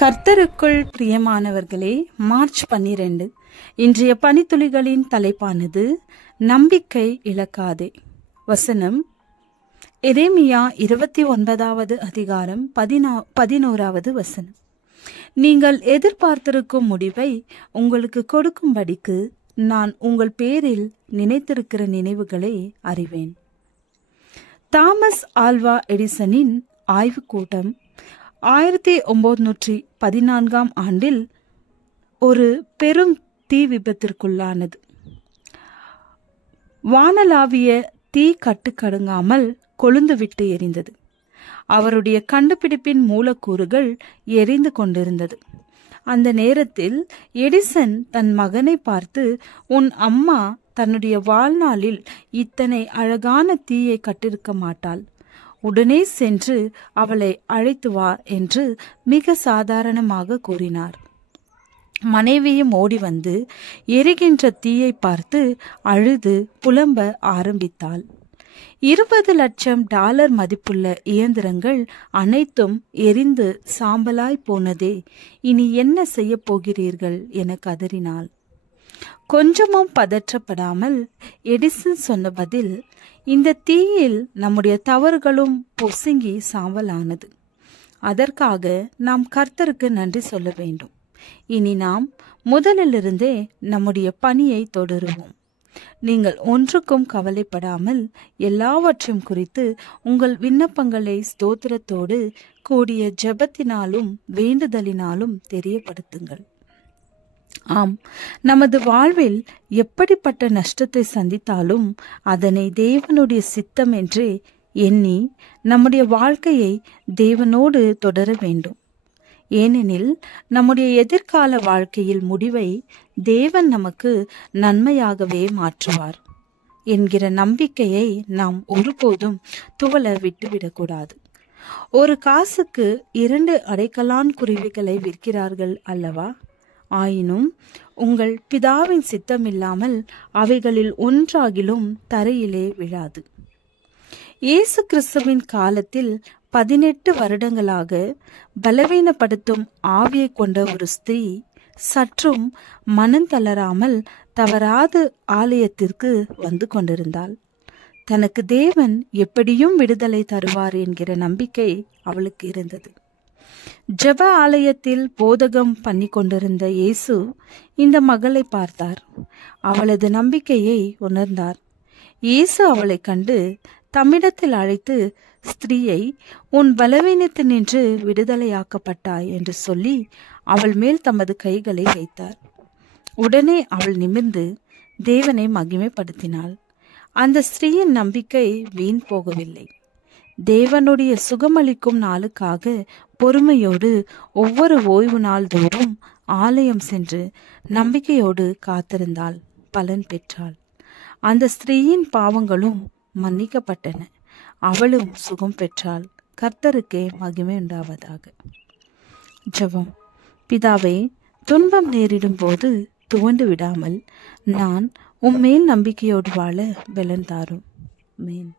கர்த்தருக்குள் பிரியமானவர்களே, மார்ச் 12 இன்றைய பனித்துளிகளின் தலைப்பானது நம்பிக்கை இழக்காதே. வசனம் எரேமியா 29வது அதிகாரம் 11வது வசனம். நீங்கள் எதிர்பார்த்திருக்கும் முடிவை உங்களுக்கு கொடுக்கும்படிக்கு நான் உங்கள் பேரில் நினைத்திருக்கிற நினைவுகளை அறிவேன். தாமஸ் ஆல்வா எடிசனின் ஆய்வுக் கூட்டம் 1914 ஆண்டில் ஒரு பெரும் தீ விபத்திற்குள்ளானது. வானளாவிய தீ கட்டுக்கடங்காமல் கொழுந்துவிட்டு எரிந்தது. அவருடைய கண்டுபிடிப்பின் மூலக்கூறுகள் எரிந்து கொண்டிருந்தது. அந்த நேரத்தில் எடிசன் தன் மகனை பார்த்து, உன் அம்மா தன்னுடைய வாழ்நாளில் இத்தனை அழகான தீயை கட்டிருக்க மாட்டாள், உடனே சென்று அவளை அழைத்து வா என்று மிக சாதாரணமாக கூறினார். மனைவியும் ஓடி வந்து எரிகின்ற தீயை பார்த்து அழுது புலம்ப ஆரம்பித்தாள். $20 லட்சம் மதிப்புள்ள இயந்திரங்கள் அனைத்தும் எரிந்து சாம்பலாய் போனதே, இனி என்ன செய்ய போகிறீர்கள் என கதறினாள். கொஞ்சமும் பதற்றப்படாமல் எடிசன் சொன்ன பதில், இந்த தீயில் நம்முடைய தவறுகளும் பொசுங்கி சாம்பலானது. அதற்காக நாம் கர்த்தருக்கு நன்றி சொல்ல வேண்டும். இனி நாம் முதலிலிருந்தே நம்முடைய பணியை தொடருவோம். நீங்கள் ஒன்றுக்கும் கவலைப்படாமல் எல்லாவற்றையும் குறித்து உங்கள் விண்ணப்பங்களை ஸ்தோத்திரத்தோடு கூடிய ஜெபத்தினாலும் வேண்டுதலினாலும் தெரியப்படுத்துங்கள். ஆம், நமது வாழ்வில் எப்படிப்பட்ட நஷ்டத்தை சந்தித்தாலும் அதனை தேவனுடைய சித்தம் என்றே எண்ணி நம்முடைய வாழ்க்கையை தேவனோடு தொடர வேண்டும். ஏனெனில் நம்முடைய எதிர்கால வாழ்க்கையில் முடிவை தேவன் நமக்கு நன்மையாகவே மாற்றுவார் என்கிற நம்பிக்கையை நாம் ஒருபோதும் துவள விட்டுவிடக்கூடாது. ஒரு காசுக்கு 2 அடைக்கலான் குருவிகளை விற்கிறார்கள் அல்லவா? ஆயினும் உங்கள் பிதாவின் சித்தமில்லாமல் அவைகளில் ஒன்றாகிலும் தரையிலே விழாது. இயேசு கிறிஸ்துவின் காலத்தில் 18 வருடங்களாக பலவீனப்படுத்தும் ஆவியை கொண்ட ஒரு ஸ்திரீ சற்றும் மனம் தளராமல் தவறாத ஆலயத்திற்கு வந்து கொண்டிருந்தாள். தனக்கு தேவன் எப்படியும் விடுதலை தருவார் என்கிற நம்பிக்கை அவளுக்கு இருந்தது. ஜெப ஆலயத்தில் போதகம் பண்ணி கொண்டிருந்த இயேசு இந்த மகளை பார்த்தார். அவளது நம்பிக்கையை உணர்ந்தார். இயேசு அவளை கண்டு தம்மிடத்தில் அழைத்து, ஸ்திரீயை, உன் பலவீனத்தினின்று விடுதலையாக்கப்பட்டாய் என்று சொல்லி அவள் மேல் தமது கைகளை வைத்தார். உடனே அவள் நிமிர்ந்து தேவனை மகிமைப்படுத்தினாள். அந்த ஸ்திரீயின் நம்பிக்கை வீண் போகவில்லை. தேவனுடைய சுகமளிக்கும் நாளுக்காக பொறுமையோடு ஒவ்வொரு ஓய்வு நாள் தோறும் ஆலயம் சென்று நம்பிக்கையோடு காத்திருந்தாள். பலன் பெற்றாள். அந்த ஸ்திரீயின் பாவங்களும் மன்னிக்கப்பட்டன. அவளும் சுகம் பெற்றாள். கர்த்தருக்கே மகிமை உண்டாவதாக. ஜெபம். பிதாவே, துன்பம் நேரிடும் போது துவண்டு விடாமல் நான் உம்மேல் நம்பிக்கையோடு வாழ பலன் தாரும். ஆமென்.